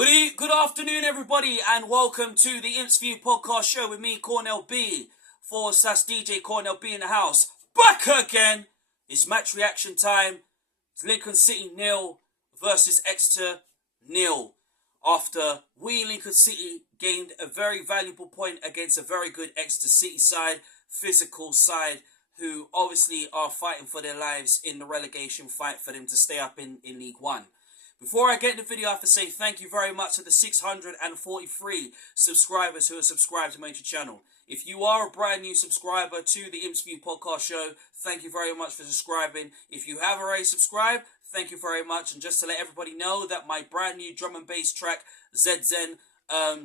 Good afternoon, everybody, and welcome to the Imps podcast show with me, Cornell B, /DJ Cornell B in the house. Back again! It's match reaction time. It's Lincoln City 0 versus Exeter 0. After Lincoln City gained a very valuable point against a very good Exeter City side, physical side, who obviously are fighting for their lives in the relegation fight for them to stay up in League One. Before I get in the video, I have to say thank you very much to the 643 subscribers who are subscribed to my YouTube channel. If you are a brand new subscriber to the Imps podcast show, thank you very much for subscribing. If you have already subscribed, thank you very much. And just to let everybody know that my brand new drum and bass track, ZZen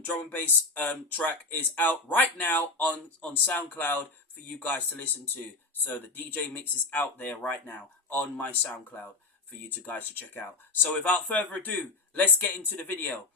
drum and bass track, is out right now on SoundCloud for you guys to listen to. So the DJ mix is out there right now on my SoundCloud for you guys to check out. So without further ado, let's get into the video.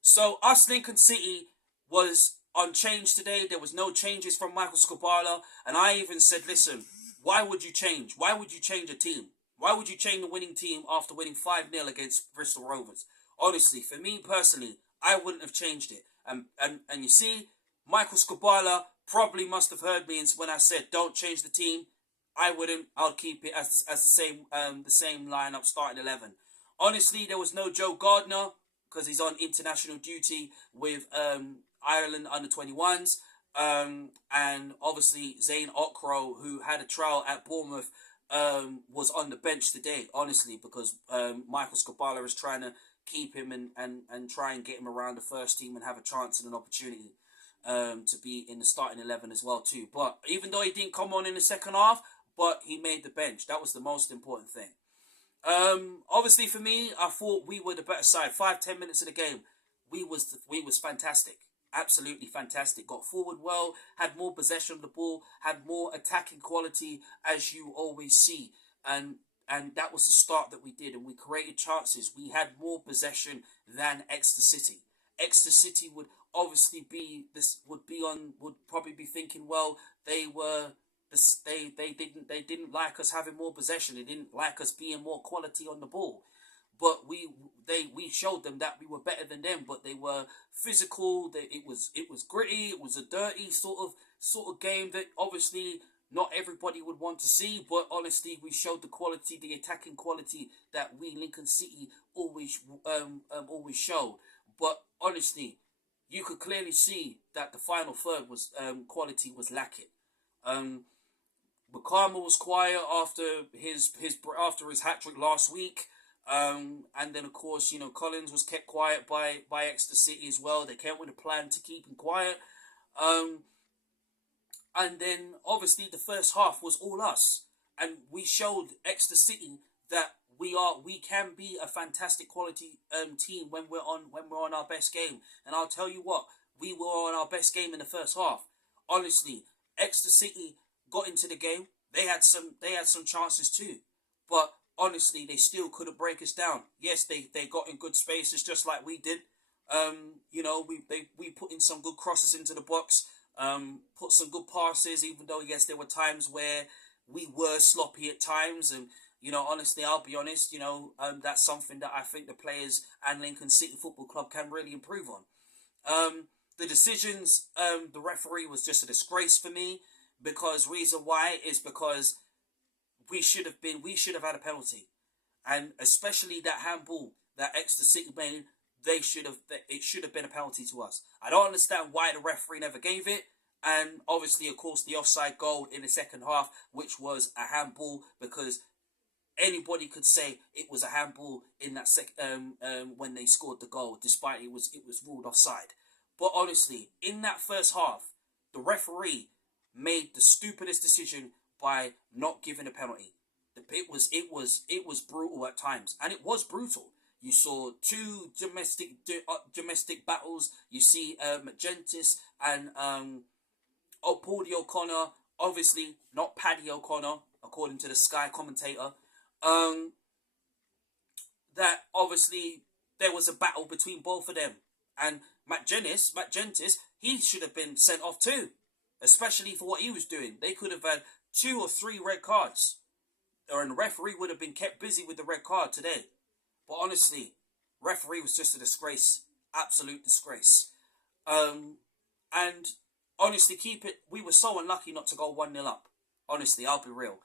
So us Lincoln City was unchanged today. There was no changes from Michael Scabala, and I even said, listen, why would you change? Why would you change a team? Why would you change the winning team after winning 5-0 against Bristol Rovers? Honestly, for me personally, I wouldn't have changed it. And you see, Michael Scabala probably must have heard me when I said don't change the team. I wouldn't. I'll keep it as the same lineup, starting 11. Honestly, there was no Joe Gardner because he's on international duty with Ireland under-21s, and obviously Zane Okro, who had a trial at Bournemouth, was on the bench today. Honestly, because Michael Scabala is trying to keep him and try and get him around the first team and have a chance and an opportunity to be in the starting 11 as well too. But even though he didn't come on in the second half, but he made the bench. That was the most important thing. Obviously for me, I thought we were the better side. 5-10 minutes of the game, we was fantastic. Absolutely fantastic. Got forward well, had more possession of the ball, had more attacking quality, as you always see. And that was the start that we did, and we created chances. We had more possession than Exeter City. Exeter City would obviously would probably be thinking, well, they didn't like us having more possession. They didn't like us being more quality on the ball. But we showed them that we were better than them. But they were physical. It was gritty. It was a dirty sort of game that obviously not everybody would want to see. But honestly, we showed the quality, the attacking quality that we Lincoln City always showed. But honestly, you could clearly see that the final third was quality was lacking. Bakama was quiet after his hat-trick last week. And then, of course, Collins was kept quiet by Exeter City as well. They came with a plan to keep him quiet. And then, obviously, the first half was all us. And we showed Exeter City that we can be a fantastic quality team when we're on our best game. And I'll tell you what, we were on our best game in the first half. Honestly, Exeter City got into the game. They had some chances too, but honestly, they still couldn't break us down. Yes, they got in good spaces just like we did. We put in some good crosses into the box. Put some good passes, even though yes, there were times where we were sloppy at times. And honestly, I'll be honest. That's something that I think the players and Lincoln City Football Club can really improve on. The decisions, the referee was just a disgrace for me. Because reason why is because we should have had a penalty, and especially that handball that Exeter City made, it should have been a penalty to us. I don't understand why the referee never gave it, and obviously, of course, the offside goal in the second half, which was a handball, because anybody could say it was a handball in that when they scored the goal, despite it was ruled offside. But honestly, in that first half, the referee made the stupidest decision by not giving a penalty. It was brutal at times, and it was brutal. You saw two domestic battles. You see Magentis and Paddy O'Connor. Obviously, not Paddy O'Connor, according to the Sky commentator. That obviously there was a battle between both of them, and Magentis, he should have been sent off too. Especially for what he was doing. They could have had 2 or 3 red cards. And the referee would have been kept busy with the red card today. But honestly, referee was just a disgrace. Absolute disgrace. Um, and honestly, keep it. We were so unlucky not to go 1-0 up. Honestly, I'll be real.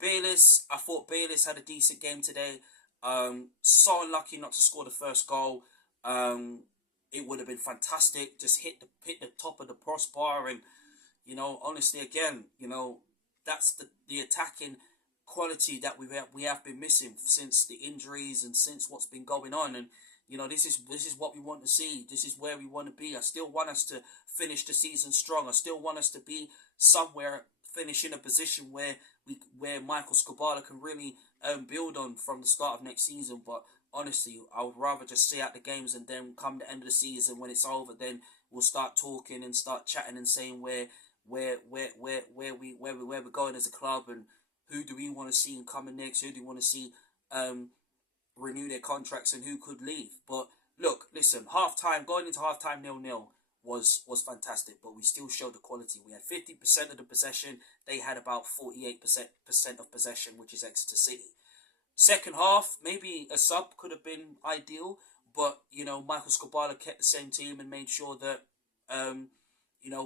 Bayliss, I thought Bayliss had a decent game today. So unlucky not to score the first goal. It would have been fantastic. Just hit the top of the crossbar, and honestly, again, that's the attacking quality that we have been missing since the injuries and since what's been going on. And this is what we want to see. This is where we want to be. I still want us to finish the season strong. I still want us to be somewhere, finish in a position where Michael Scabala can really build on from the start of next season. But honestly, I would rather just see out the games, and then come the end of the season when it's over, then we'll start talking and start chatting and saying where we're going as a club, and who do we want to see coming next, who do we want to see renew their contracts, and who could leave. But look, listen, going into half time 0-0 was fantastic, but we still showed the quality. We had 50% of the possession. They had about 48% of possession, which is Exeter City. Second half, maybe a sub could have been ideal, but Michael Scabala kept the same team and made sure that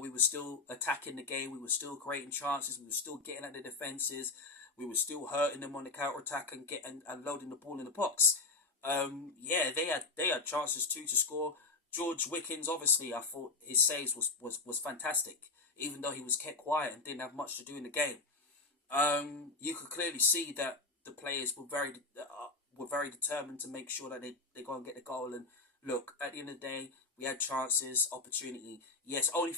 we were still attacking the game. We were still creating chances. We were still getting at the defences. We were still hurting them on the counter attack and loading the ball in the box. They had chances too to score. George Wickens, obviously, I thought his saves was fantastic, even though he was kept quiet and didn't have much to do in the game. You could clearly see that the players were very determined to make sure that they go and get the goal. And look, at the end of the day, we had chances, opportunity. Yes, only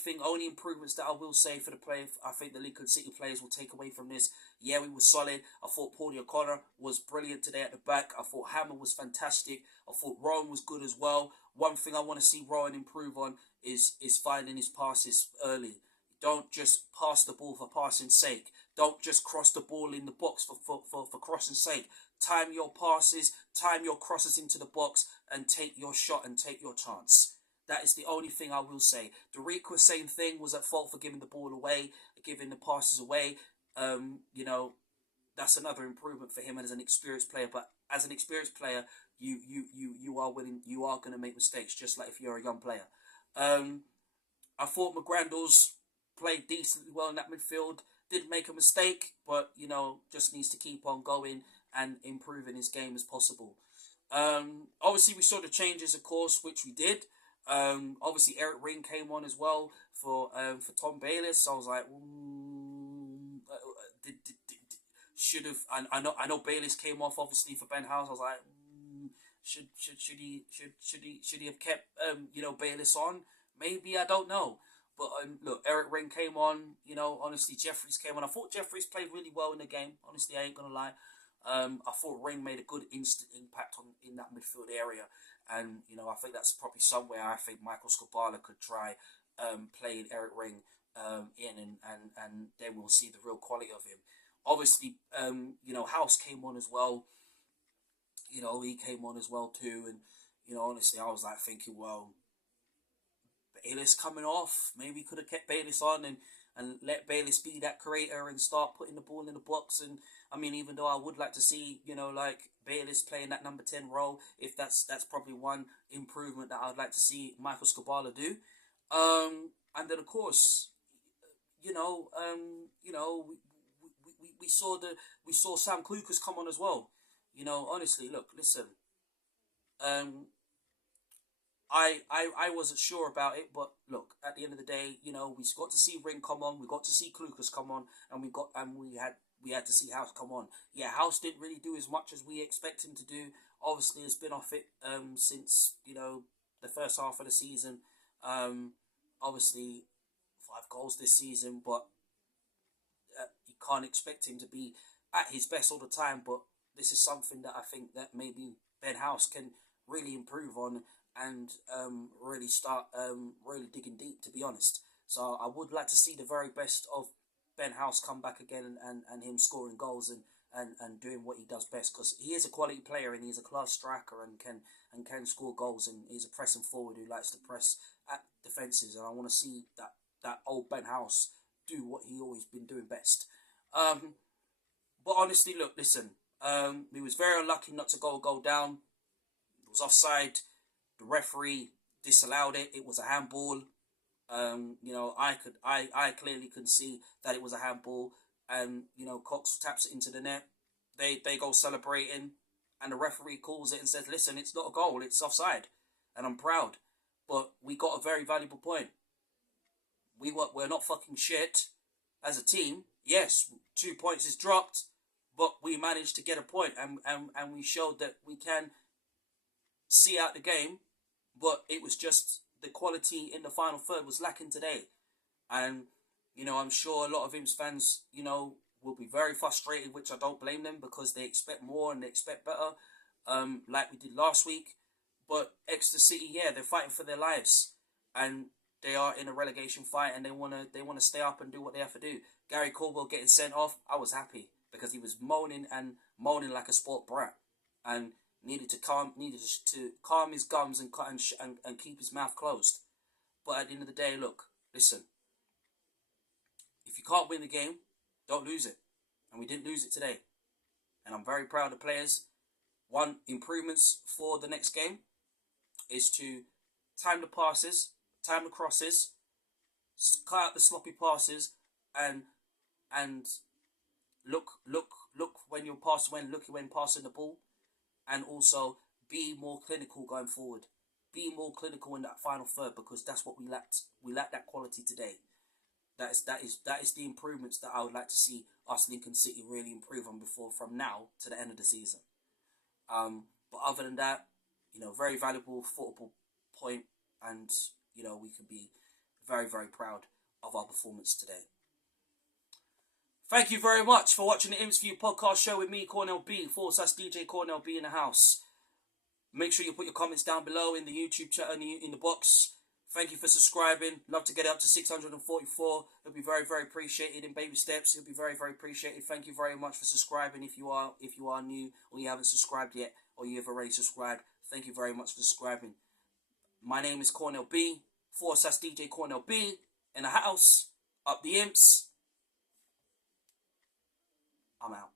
improvements that I will say for the player, I think the Lincoln City players will take away from this. Yeah, we were solid. I thought Paulie O'Connor was brilliant today at the back. I thought Hammer was fantastic. I thought Rowan was good as well. One thing I want to see Rowan improve on is finding his passes early. Don't just pass the ball for passing sake. Don't just cross the ball in the box for crossing sake. Time your passes, time your crosses into the box, and take your shot and take your chance. That is the only thing I will say. Deriqua, same thing, was at fault for giving the ball away, giving the passes away. That's another improvement for him as an experienced player. But as an experienced player, you are going to make mistakes, just like if you're a young player. I thought McGrandles played decently well in that midfield. Didn't make a mistake, but just needs to keep on going and improving his game as possible. Obviously, we saw the changes, of course, which we did. Obviously, Eric Ring came on as well for Tom Bayliss. So I was like, should have. I know Bayliss came off obviously for Ben House. I was like, should he have kept Bayliss on? Maybe, I don't know. But look, Eric Ring came on. Honestly, Jeffries came on. I thought Jeffries played really well in the game. Honestly, I ain't gonna lie. I thought Ring made a good instant impact in that midfield area, and I think that's probably somewhere I think Michael Scabala could try playing Eric Ring in, and then we'll see the real quality of him. Obviously, House came on as well. He came on as well too, and honestly, I was like thinking, well, Bayliss coming off, maybe could have kept Bayliss on and let Bayliss be that creator and start putting the ball in the box. And I mean, even though I would like to see, like Bayliss playing that number 10 role, if that's probably one improvement that I'd like to see Michael Scabala do. And then of course, we saw Sam Klukas come on as well. Honestly, look, listen. I wasn't sure about it, but look, at the end of the day, we got to see Ring come on, we got to see Klukas come on, and we had to see House come on. Yeah, House didn't really do as much as we expect him to do. Obviously, it's been off it since the first half of the season. Obviously, 5 goals this season, but you can't expect him to be at his best all the time. But this is something that I think that maybe Ben House can really improve on and really start really digging deep, to be honest. So I would like to see the very best of Ben House come back again and him scoring goals and doing what he does best, because he is a quality player and he's a class striker and can score goals, and he's a pressing forward who likes to press at defences, and I want to see that old Ben House do what he always been doing best. But honestly, look, listen, we was very unlucky not to go down. It was offside. The referee disallowed it. It was a handball. I clearly could see that it was a handball, and Cox taps it into the net. They go celebrating, and the referee calls it and says, "Listen, it's not a goal. It's offside," and I'm proud. But we got a very valuable point. We're not fucking shit as a team. Yes, 2 points is dropped, but we managed to get a point, and we showed that we can see out the game. But it was just the quality in the final third was lacking today. And, I'm sure a lot of Imps fans, will be very frustrated, which I don't blame them, because they expect more and they expect better, like we did last week. But Exeter City, yeah, they're fighting for their lives. And they are in a relegation fight, and they wanna stay up and do what they have to do. Gary Caldwell getting sent off, I was happy, because he was moaning like a sport brat, and needed to calm his gums and keep his mouth closed. But at the end of the day, look, listen, if you can't win the game, don't lose it. And we didn't lose it today. And I'm very proud of the players. One improvements for the next game is to time the passes, time the crosses, cut out the sloppy passes, and look when you're when passing the ball, and also be more clinical going forward. Be more clinical in that final third, because that's what we lacked. We lacked that quality today. That is the improvements that I would like to see us Lincoln City really improve on from now to the end of the season. But other than that, very valuable football point, and we can be very, very proud of our performance today. Thank you very much for watching the Imps View podcast show with me, Cornell B, /DJ Cornell B in the house. Make sure you put your comments down below in the YouTube chat in the box. Thank you for subscribing. Love to get it up to 644. It'll be very, very appreciated in baby steps. It'll be very, very appreciated. Thank you very much for subscribing. If you are new or you haven't subscribed yet, or you have already subscribed, thank you very much for subscribing. My name is Cornell B, /DJ Cornell B in the house. Up the Imps. I'm out.